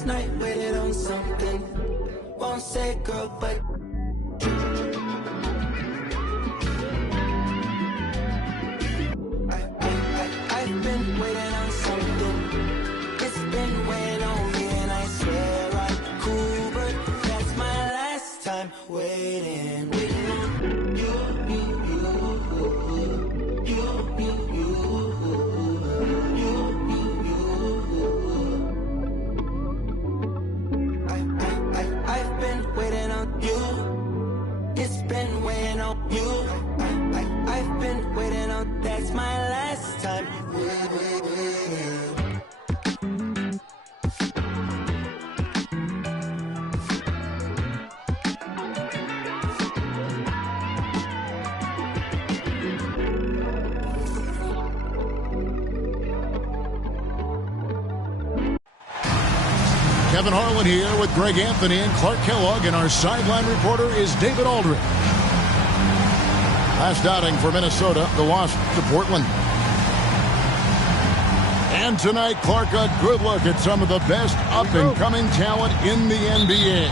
last night, waited on something. Won't say girl, but I've been waiting on something. It's been weighing on me, and I swear I'm cool, but that's my last time waiting. Waiting on you. I've been waiting on you. It's been weighing on you. I've been waiting on. That's my last time waiting. Kevin Harlan here with Greg Anthony and Clark Kellogg, and our sideline reporter is David Aldridge. Last outing for Minnesota, the loss to Portland. And tonight, Clark, a good look at some of the best up-and-coming talent in the NBA.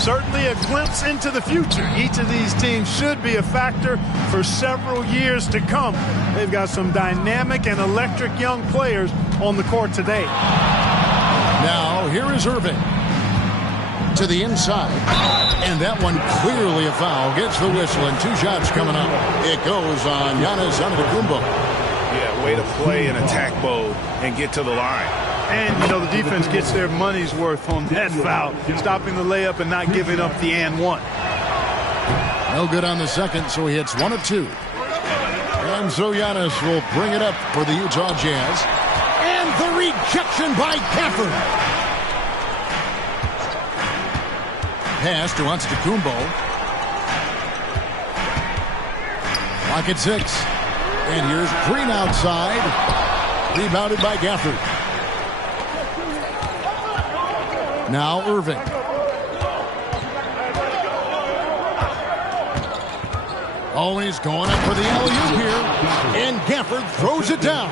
Certainly a glimpse into the future. Each of these teams should be a factor for several years to come. They've got some dynamic and electric young players on the court today. Now, here is Irving to the inside. And that one clearly a foul. Gets the whistle, and 2 shots coming up. It goes on Giannis Antetokounmpo. Yeah, way to play an attack mode and get to the line. And, you know, the defense gets their money's worth on that foul. Stopping the layup and not giving up the and one. No good on the second, so he hits 1 of 2. And so Giannis will bring it up for the Utah Jazz. And the rejection by Gafford. Pass to Antetokounmpo. Clock at 6. And here's Green outside. Rebounded by Gafford. Now Irving. Oh, he's going up for the alley-oop here. And Gafford throws it down.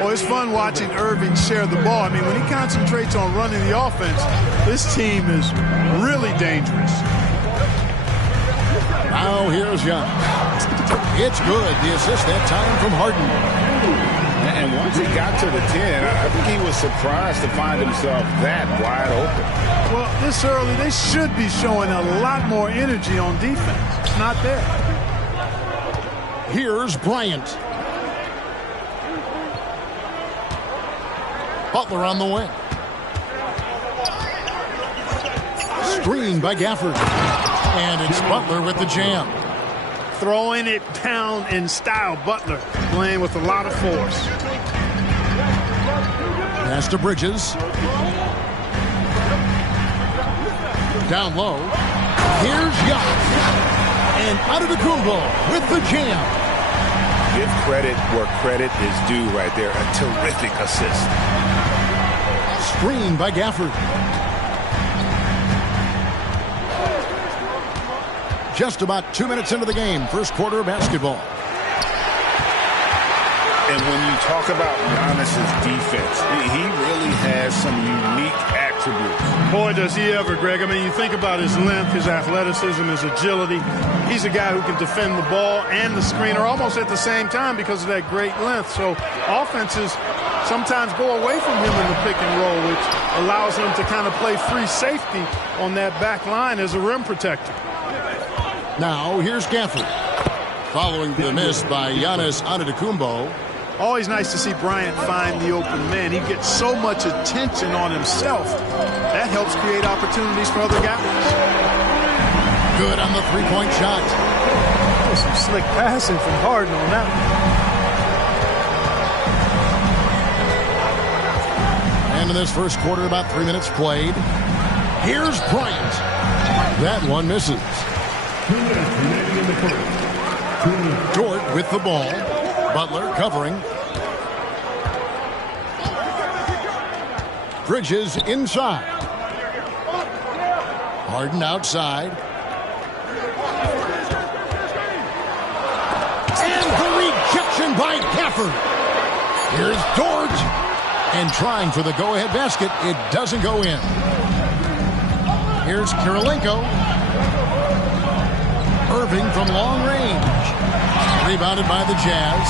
Well, it's fun watching Irving share the ball. I mean, when he concentrates on running the offense, this team is really dangerous. Now here's Young. It's good. The assist that time from Harden. And once he got to the 10, I think he was surprised to find himself that wide open. Well, this early, they should be showing a lot more energy on defense. It's not there. Here's Bryant. Butler on the wing. Screen by Gafford. And it's Butler with the jam. Throwing it down in style. Butler playing with a lot of force. Pass to Bridges. Down low. Here's Young. And Antetokounmpo with the jam. Give credit where credit is due right there. A terrific assist. Screen by Gafford. Just about 2 minutes into the game. First quarter of basketball. And when you talk about Giannis's defense, he really has some unique attributes. Boy, does he ever, Greg. I mean, you think about his length, his athleticism, his agility. He's a guy who can defend the ball and the screener almost at the same time because of that great length. So offenses sometimes go away from him in the pick and roll, which allows him to kind of play free safety on that back line as a rim protector. Now, here's Gafford. Following the miss by Giannis Antetokounmpo. Always nice to see Bryant find the open man. He gets so much attention on himself. That helps create opportunities for other guys. Good on the three-point shot. Some slick passing from Harden on that one. And in this first quarter, about 3 minutes played. Here's Bryant. That one misses. Dort with the ball. Butler covering. Bridges inside. Harden outside. And the rejection by Gafford. Here's Dort. And trying for the go-ahead basket. It doesn't go in. Here's Kirilenko. Irving from long range. Rebounded by the Jazz.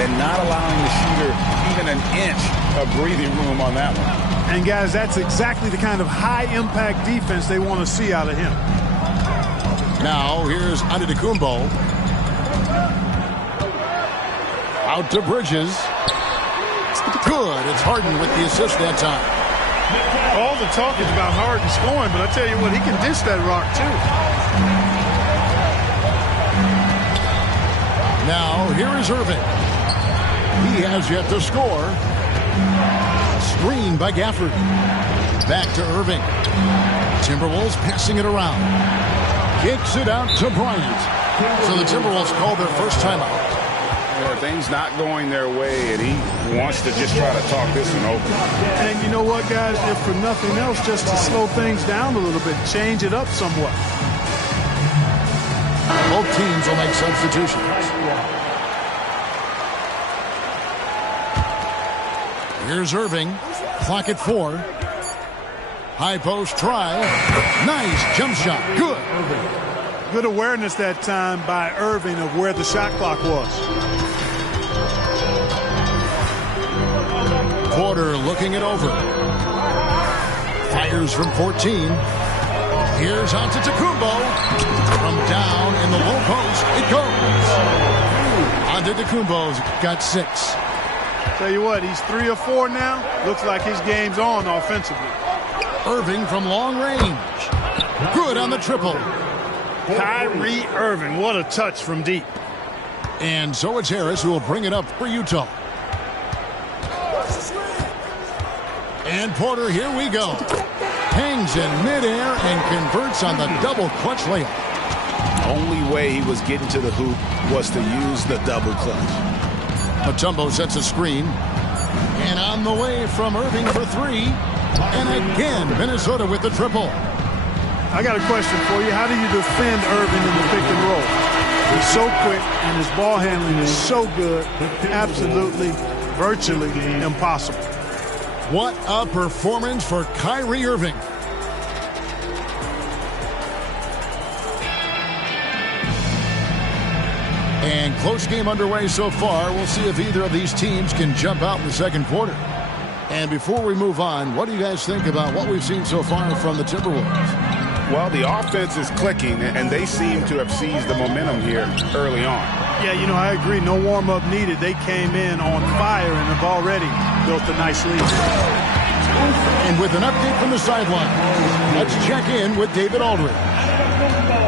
And not allowing the shooter even an inch of breathing room on that one. And, guys, that's exactly the kind of high-impact defense they want to see out of him. Now, here's Antetokounmpo. Out to Bridges. Good. It's Harden with the assist that time. All the talk is about Harden scoring, but I tell you what, he can dish that rock, too. Now, here is Irving. He has yet to score. Screen by Gafford. Back to Irving. Timberwolves passing it around. Kicks it out to Bryant. So the Timberwolves call their first timeout. Things not going their way, and he wants to just try to talk this one over. And you know what, guys? If for nothing else, just to slow things down a little bit, change it up somewhat. Both teams will make substitutions. Here's Irving. Clock at 4. High post try. Nice jump shot. Good. Good awareness that time by Irving of where the shot clock was. Porter looking it over. Fires from 14. Here's Antetokounmpo. From down in the low post, it goes. Antetokounmpo's got 6. Tell you what, he's 3 or 4 now. Looks like his game's on offensively. Irving from long range. Good on the triple. Kyrie Irving, what a touch from deep. And so it's Harris who will bring it up for Utah. And Porter, here we go. Hangs in midair and converts on the double clutch layup. Only way he was getting to the hoop was to use the double clutch. Mutombo sets a screen. And on the way from Irving for 3. And again, Minnesota with the triple. I got a question for you. How do you defend Irving in the pick and roll? He's so quick, and his ball handling is so good. Absolutely, virtually impossible. What a performance for Kyrie Irving. And close game underway so far. We'll see if either of these teams can jump out in the second quarter. And before we move on, what do you guys think about what we've seen so far from the Timberwolves? Well, the offense is clicking, and they seem to have seized the momentum here early on. Yeah, you know, I agree. No warm-up needed. They came in on fire and have already built a nice lead. And with an update from the sideline, let's check in with David Aldridge.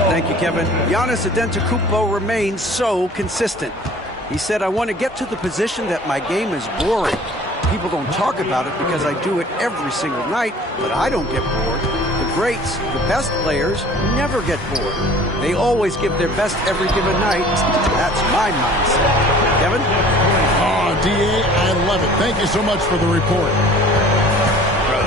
Thank you, Kevin. Giannis Antetokounmpo remains so consistent. He said, I want to get to the position that my game is boring. People don't talk about it because I do it every single night, but I don't get bored. The greats, the best players, never get bored. They always give their best every given night. That's my mindset. Kevin? Oh, D.A., I love it. Thank you so much for the report.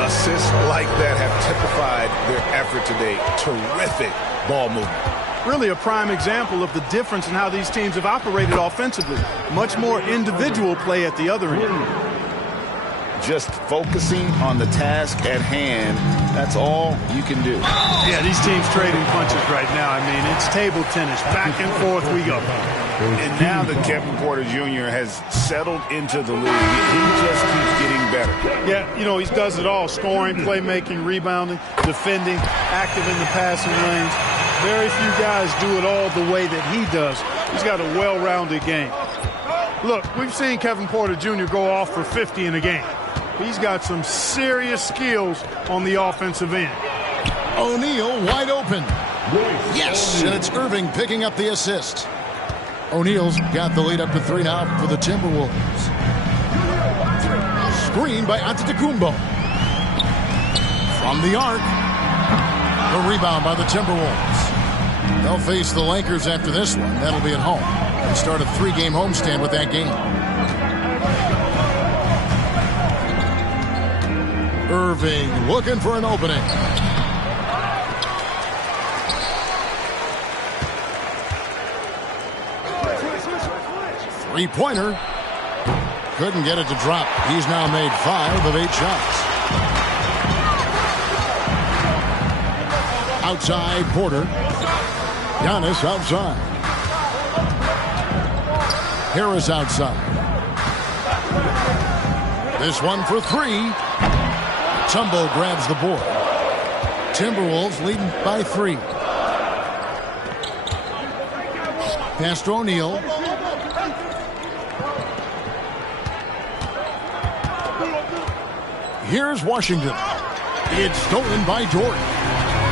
Assists like that have typified their effort today. Terrific ball movement. Really a prime example of the difference in how these teams have operated offensively. Much more individual play at the other end. Just focusing on the task at hand, that's all you can do. Yeah, these teams trading punches right now. I mean, it's table tennis. Back and forth we go. And now that Kevin Porter Jr. has settled into the league, he just keeps getting better. Yeah, you know, he does it all. Scoring, playmaking, rebounding, defending, active in the passing lanes. Very few guys do it all the way that he does. He's got a well-rounded game. Look, we've seen Kevin Porter Jr. go off for 50 in a game. He's got some serious skills on the offensive end. O'Neal wide open. Yes, and it's Irving picking up the assist. O'Neal's got the lead up to 3 now for the Timberwolves. Screen by Antetokounmpo. From the arc. A rebound by the Timberwolves. They'll face the Lakers after this one. That'll be at home. They start a 3-game homestand with that game. Irving looking for an opening. Three-pointer. Couldn't get it to drop. He's now made 5 of 8 shots. Outside, Porter. Giannis outside. Harris outside. This one for 3. Tumbo grabs the board. Timberwolves leading by 3. Pass to O'Neal. Here's Washington. It's stolen by Dort.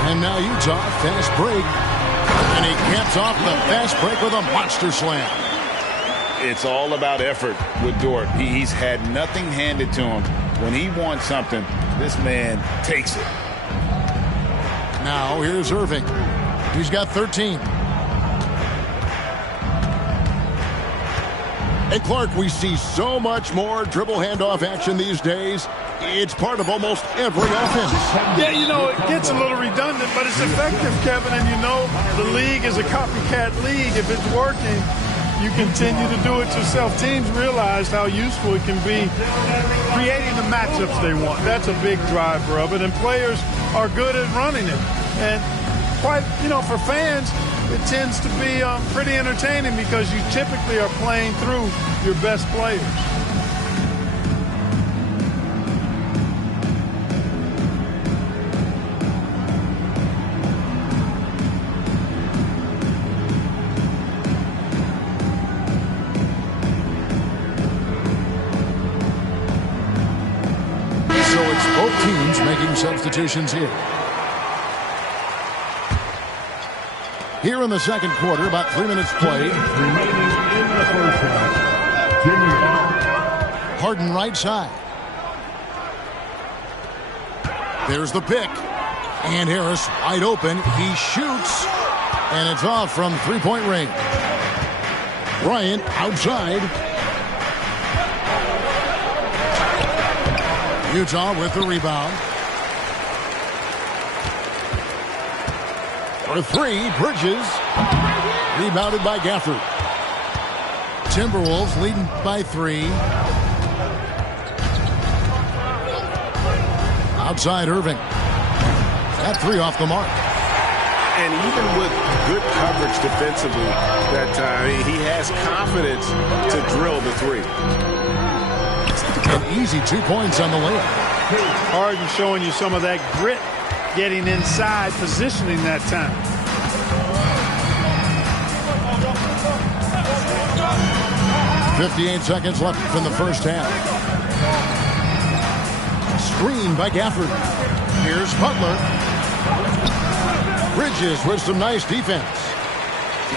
And now Utah, fast break. And he caps off the fast break with a monster slam. It's all about effort with Dort. He's had nothing handed to him. When he wants something, this man takes it. Now here's Irving. He's got 13. Hey, Clark, we see so much more dribble handoff action these days. It's part of almost every offense. Yeah, you know, it gets a little redundant, but it's effective, Kevin. And you know, the league is a copycat league. If it's working, you continue to do it yourself. Teams realize how useful it can be creating the matchups they want. That's a big driver of it, and players are good at running it. And quite, you know, for fans, it tends to be pretty entertaining because you typically are playing through your best players. So it's both teams making substitutions here. Here in the second quarter, about 3 minutes played. Harden right side. There's the pick. And Harris wide open. He shoots. And it's off from three-point range. Bryant outside. Utah with the rebound. For 3, Bridges. Rebounded by Gafford. Timberwolves leading by 3. Outside Irving. That 3 off the mark. And even with good coverage defensively that time, he has confidence to drill the 3. An easy 2 points on the layup. Harden showing you some of that grit, getting inside, positioning that time. .58 seconds left in the first half. Screen by Gafford. Here's Butler. Bridges with some nice defense.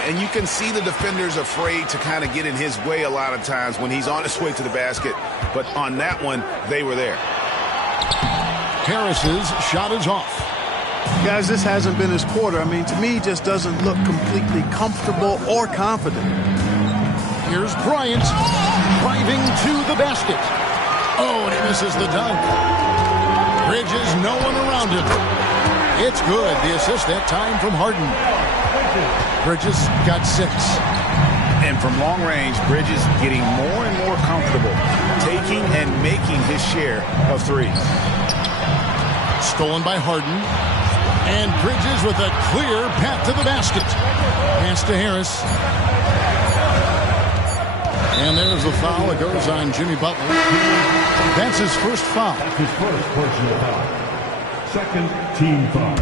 And you can see the defenders afraid to kind of get in his way a lot of times when he's on his way to the basket. But on that one, they were there. Harris's shot is off. Guys, this hasn't been his quarter. I mean, to me, he just doesn't look completely comfortable or confident. Here's Bryant driving to the basket. Oh, and he misses the dunk. Bridges, no one around him. It's good. The assist that time from Harden. Bridges got 6. And from long range, Bridges getting more and more comfortable, taking and making his share of 3s. Stolen by Harden. And Bridges with a clear path to the basket. Pass to Harris. And there's the foul. It goes on Jimmy Butler. That's his first foul. That's his first personal foul. Second team foul.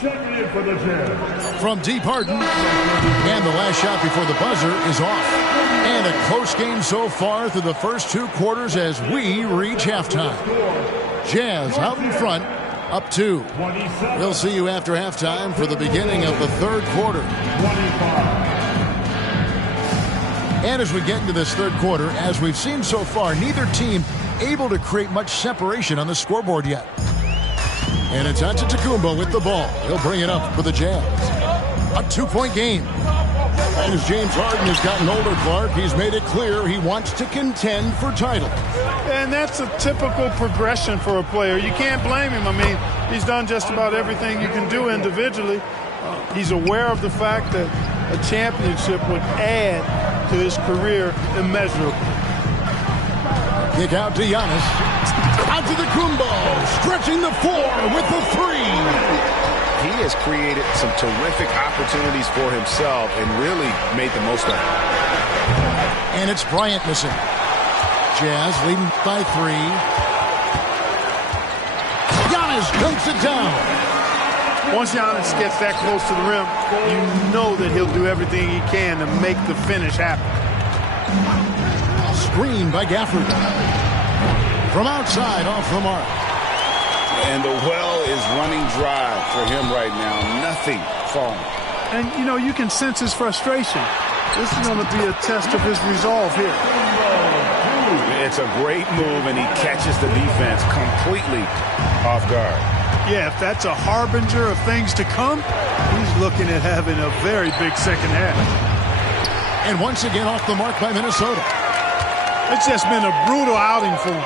Checking in for the Jazz. From deep Harden. And the last shot before the buzzer is off. And a close game so far through the first 2 quarters as we reach halftime. Jazz out in front, up 2. We'll see you after halftime for the beginning of the third quarter. 25. And as we get into this third quarter, as we've seen so far, neither team able to create much separation on the scoreboard yet. And it's Antetokounmpo with the ball. He'll bring it up for the Jazz. A 2-point game. And as James Harden has gotten older, Clark, he's made it clear he wants to contend for titles. And that's a typical progression for a player. You can't blame him. I mean, he's done just about everything you can do individually. He's aware of the fact that a championship would add to his career immeasurably. Kick out to Giannis. Out to the Kumbo. Stretching the floor with the three. He has created some terrific opportunities for himself and really made the most of it. And it's Bryant missing. Jazz leading by 3. Giannis dunks it down. Once Giannis gets that close to the rim, you know that he'll do everything he can to make the finish happen. Screen by Gafford. From outside, off the mark. And the well is running dry for him right now. Nothing falling. And, you know, you can sense his frustration. This is going to be a test of his resolve here. It's a great move, and he catches the defense completely off guard. Yeah, if that's a harbinger of things to come, he's looking at having a very big second half. And once again off the mark by Minnesota. It's just been a brutal outing for him.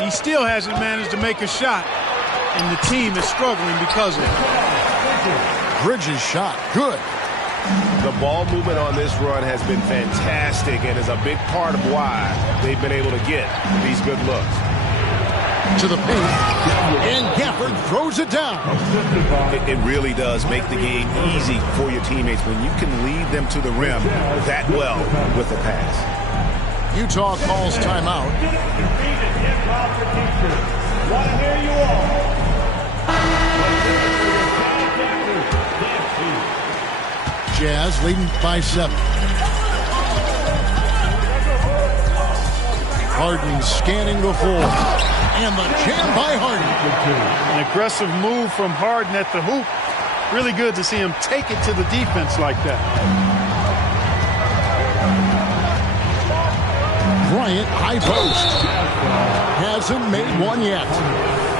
He still hasn't managed to make a shot, and the team is struggling because of it. Bridges shot. Good. The ball movement on this run has been fantastic and is a big part of why they've been able to get these good looks. To the paint, and Gafford throws it down. It really does make the game easy for your teammates when you can lead them to the rim that well with a pass. Utah calls timeout. Want to hear you all. Jazz leading by 7. Harden scanning the floor. And the jam by Harden. An aggressive move from Harden at the hoop. Really good to see him take it to the defense like that. Bryant, high post. Hasn't made one yet.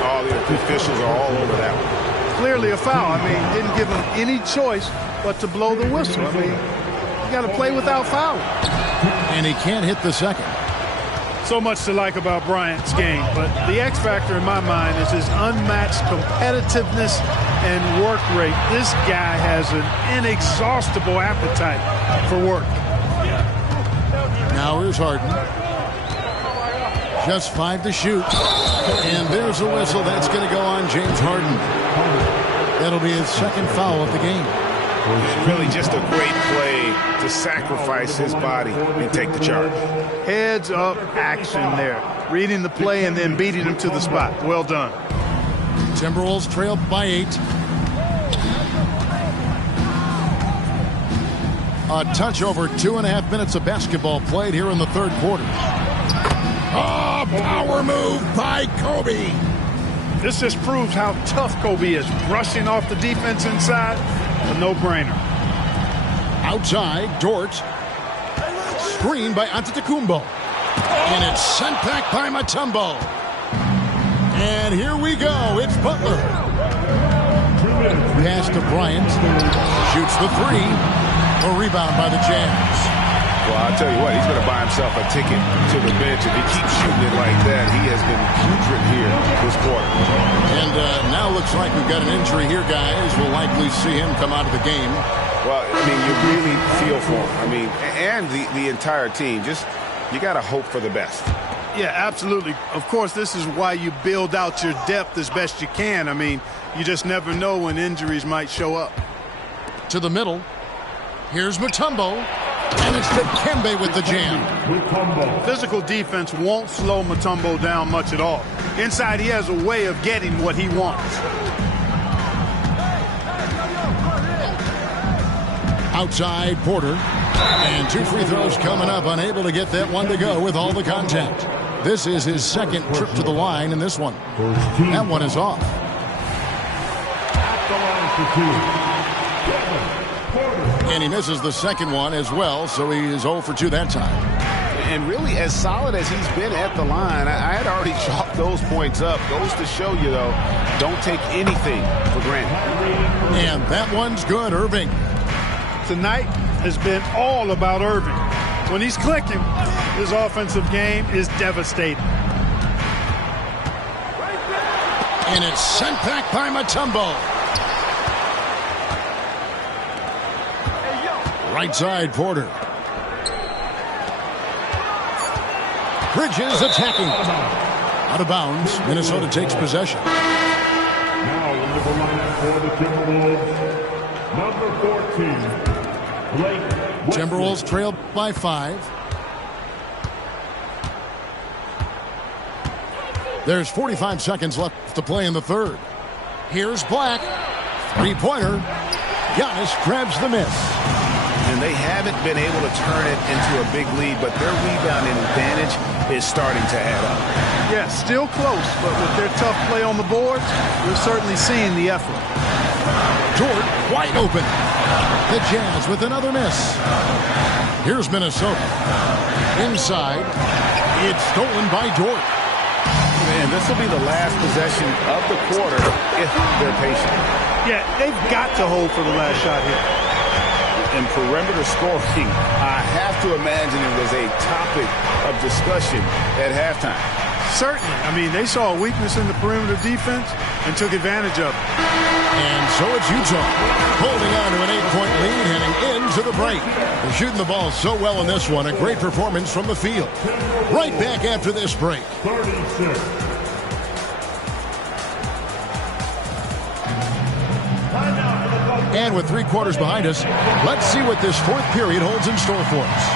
All the officials are all over that one. Clearly a foul. I mean, didn't give him any choice but to blow the whistle. I mean, you got to play without fouling. And he can't hit the second. So much to like about Bryant's game, but the X factor in my mind is his unmatched competitiveness and work rate. This guy has an inexhaustible appetite for work. Now here's Harden. Just 5 to shoot. And there's a whistle. That's going to go on James Harden. That'll be his second foul of the game. And really just a great play to sacrifice his body and take the charge. Heads up action there. Reading the play and then beating him to the spot. Well done. Timberwolves trail by 8. A touch over 2.5 minutes of basketball played here in the third quarter. Oh, power move by Kobe. This just proves how tough Kobe is. Rushing off the defense inside, a no-brainer. Outside, Dort. Screen by Antetokounmpo. And it's sent back by Mutombo. And here we go. It's Butler. Pass to Bryant. Shoots the 3. A rebound by the Jazz. Well, I'll tell you what, he's going to buy himself a ticket to the bench. If he keeps shooting it like that, he has been putrid here this quarter. And now looks like we've got an injury here, guys. We'll likely see him come out of the game. Well, I mean, you really feel for him. I mean, and the entire team. Just, you got to hope for the best. Yeah, absolutely. Of course, this is why you build out your depth as best you can. I mean, you just never know when injuries might show up. To the middle. Here's Mutombo. And it's Dikembe with the jam. Physical defense won't slow Mutombo down much at all. Inside, he has a way of getting what he wants. Outside, Porter. And 2 free throws coming up. Unable to get that one to go with all the contact. This is his second trip to the line in this one. That one is off. And he misses the second one as well, so he is 0 for 2 that time. And really, as solid as he's been at the line, I had already chalked those points up. Goes to show you, though, don't take anything for granted. And that one's good, Irving. Tonight has been all about Irving. When he's clicking, his offensive game is devastating. And it's sent back by Mutombo. Right side, Porter. Bridges attacking. Out of bounds. Minnesota takes possession. Now into the lineup for the Timberwolves, number 14, Blake Wesley. Timberwolves trail by 5. There's 45 seconds left to play in the third. Here's Black. Three-pointer. Giannis grabs the miss. And they haven't been able to turn it into a big lead, but their rebounding advantage is starting to add up. Yeah, still close, but with their tough play on the boards, we're certainly seeing the effort. Dort wide open. The Jazz with another miss. Here's Minnesota. Inside. It's stolen by Dort. Man, this will be the last possession of the quarter if they're patient. Yeah, they've got to hold for the last shot here. And perimeter scoring, I have to imagine it was a topic of discussion at halftime. Certainly. I mean, they saw a weakness in the perimeter defense and took advantage of it. And so it's Utah holding on to an 8-point lead heading into the break. They're shooting the ball so well in this one. A great performance from the field. Right back after this break. 36. And with 3 quarters behind us, let's see what this fourth period holds in store for us.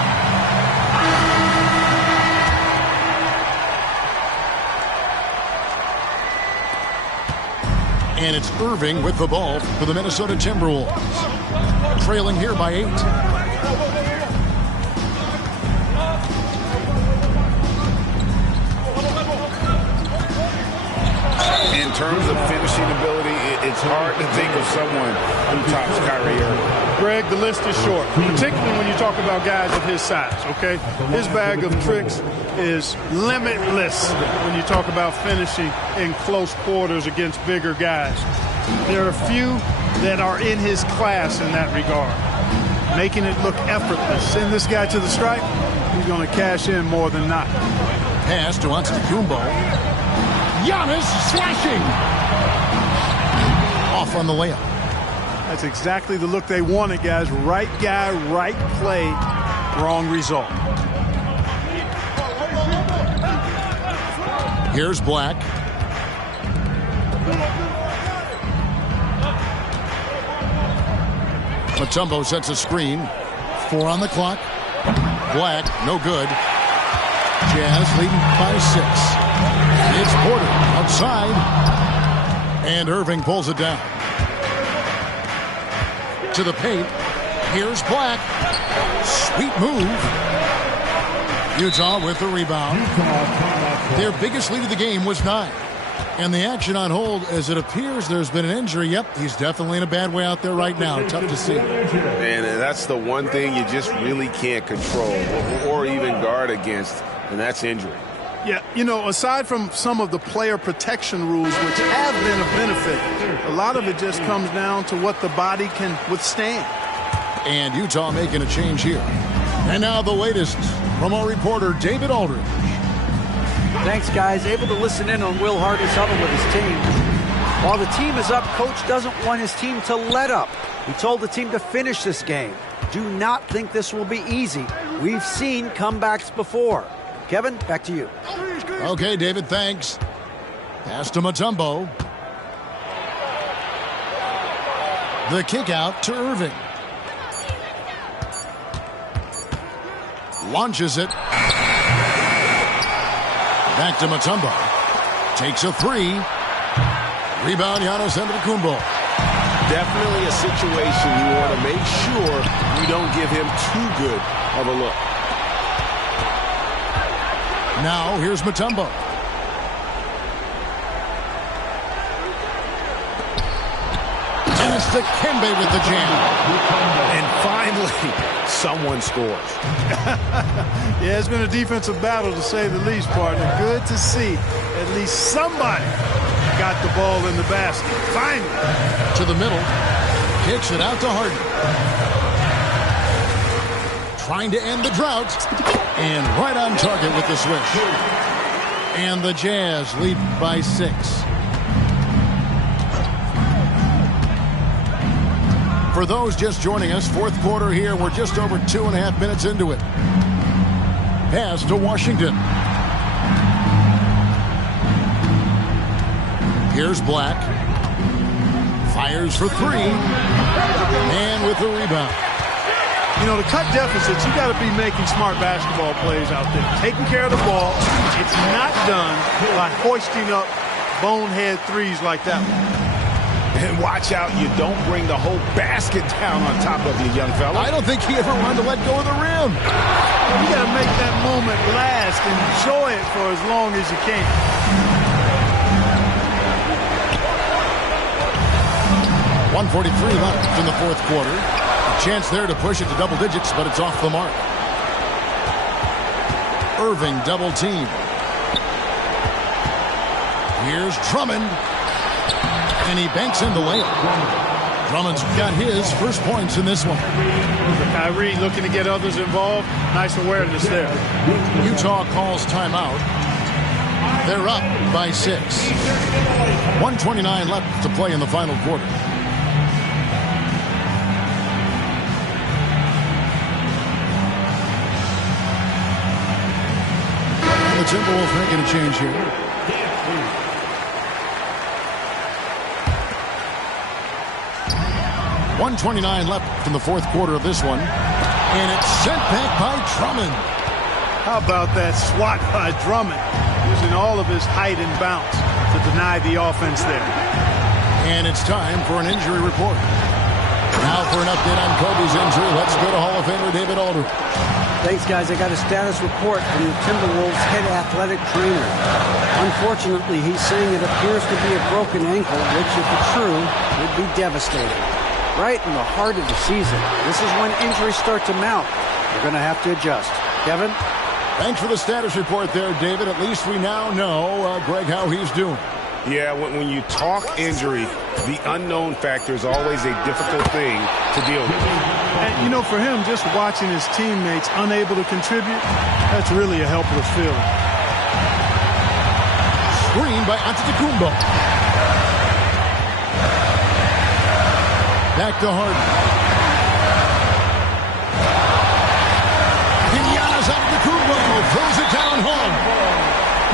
And it's Irving with the ball for the Minnesota Timberwolves. Trailing here by 8. In terms of finishing ability, it's hard to think of someone who tops Kyrie Irving. Greg, the list is short, particularly when you talk about guys of his size, okay? His bag of tricks is limitless when you talk about finishing in close quarters against bigger guys. There are a few that are in his class in that regard, making it look effortless. Send this guy to the stripe, he's going to cash in more than not. Pass to Antetokounmpo. Giannis slashing. Off on the layup. That's exactly the look they wanted, guys. Right guy, right play, wrong result. Here's Black. Mutombo sets a screen. 4 on the clock. Black, no good. Jazz leading by 6. It's Porter outside. And Irving pulls it down. To the paint. Here's Black. Sweet move. Utah with the rebound. Their biggest lead of the game was 9. And the action on hold, as it appears there's been an injury. Yep, he's definitely in a bad way out there right now. Tough to see. And that's the one thing you just really can't control or even guard against, and that's injury. Yeah, you know, aside from some of the player protection rules, which have been a benefit, a lot of it just comes down to what the body can withstand. And Utah making a change here. And now the latest from our reporter, David Aldridge. Thanks, guys. Able to listen in on Will Hardy's huddle with his team. While the team is up, Coach doesn't want his team to let up. He told the team to finish this game. Do not think this will be easy. We've seen comebacks before. Kevin, back to you. Okay, David, thanks. Pass to Mutombo. The kick out to Irving. Launches it. Back to Mutombo. Takes a 3. Rebound, Giannis Antetokounmpo. Definitely a situation you want to make sure you don't give him too good of a look. Now, here's Mutombo. Dennis Dikembe with the jam. And finally, someone scores. Yeah, it's been a defensive battle, to say the least, partner. Good to see at least somebody got the ball in the basket. Finally. To the middle. Kicks it out to Harden. Trying to end the drought. And right on target with the swish. And the Jazz lead by 6. For those just joining us, fourth quarter here. We're just over 2.5 minutes into it. Pass to Washington. Here's Black. Fires for three. And with the rebound. You know, to cut deficits, you got to be making smart basketball plays out there. Taking care of the ball. It's not done by hoisting up bonehead threes like that one. And watch out, you don't bring the whole basket down on top of you, young fella. I don't think he ever wanted to let go of the rim. You got to make that moment last and enjoy it for as long as you can. .143 left in the fourth quarter. A chance there to push it to double digits, but it's off the mark. Irving double team. Here's Drummond. And he banks in the layup. Drummond's got his first points in this one. Kyrie looking to get others involved. Nice awareness there. Utah calls timeout. They're up by 6. 1:29 left to play in the final quarter. The Timberwolves making a change here. .129 left in the fourth quarter of this one. And it's sent back by Drummond. How about that swat by Drummond? Using all of his height and bounce to deny the offense there. And it's time for an injury report. Now for an update on Kobe's injury, let's go to Hall of Famer David Aldridge. Thanks, guys. I got a status report from the Timberwolves head athletic trainer. Unfortunately, he's saying it appears to be a broken ankle, which, if it's true, would be devastating. Right in the heart of the season. This is when injuries start to mount. We're going to have to adjust. Kevin? Thanks for the status report there, David. At least we now know, Greg, how he's doing. Yeah, when you talk injury, the unknown factor is always a difficult thing to deal with. And, you know, for him, just watching his teammates unable to contribute, that's really a helpless feeling. Screen by Antetokounmpo. Back to Harden. And Giannis Antetokounmpo throws it down home.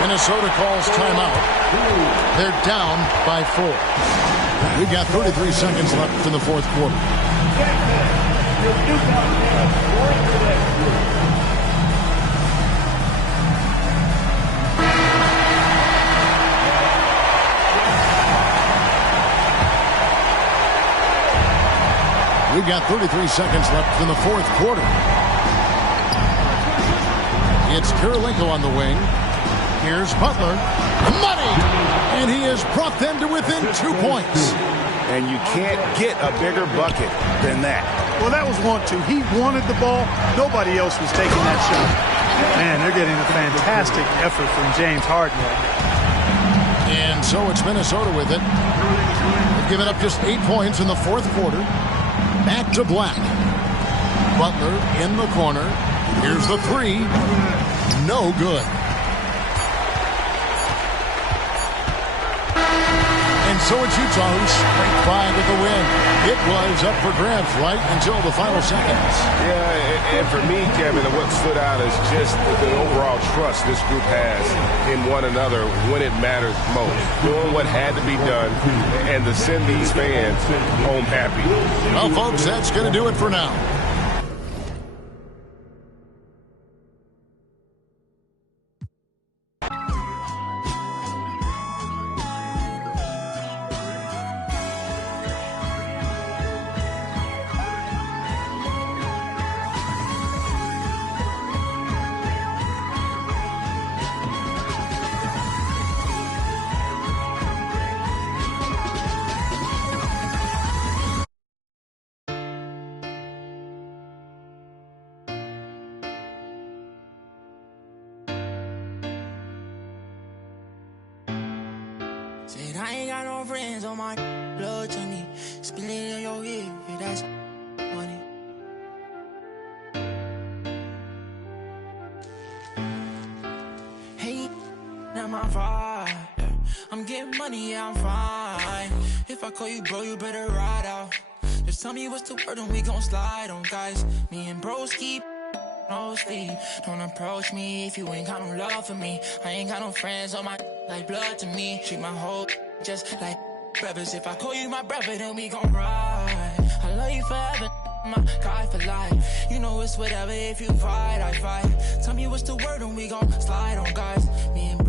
Minnesota calls timeout. They're down by 4. We've got 33 seconds left in the fourth quarter. We've got 33 seconds left in the fourth quarter. It's Kirilenko on the wing. Here's Butler. Money! And he has brought them to within 2 points. And you can't get a bigger bucket than that. Well, that was 1-2. He wanted the ball. Nobody else was taking that shot. Man, they're getting a fantastic effort from James Harden. And so it's Minnesota with it. They've given up just 8 points in the fourth quarter. Back to Black. Butler in the corner. Here's the three. No good. And so it's Utah who scraped by with the win. It was up for grabs right until the final seconds. Yeah, and for me, Kevin, what stood out is just the overall trust this group has in one another when it matters most. Doing what had to be done and to send these fans home happy. Well, folks, that's going to do it for now. Said I ain't got no friends on my blood to me. Spill it on your head, yeah, that's money. Hey, not my vibe. Yeah. I'm getting money, yeah, I'm fine. If I call you bro, you better ride out. Just tell me what's the word and we gon' slide on, guys. Me and bros keep no sleep. Don't approach me if you ain't got no love for me. I ain't got no friends on my like blood to me. Treat my whole just like brothers. If I call you my brother, then we gon' ride. I love you forever, my guy for life. You know it's whatever, if you fight, I fight. Tell me what's the word and we gon' slide on guys. Me and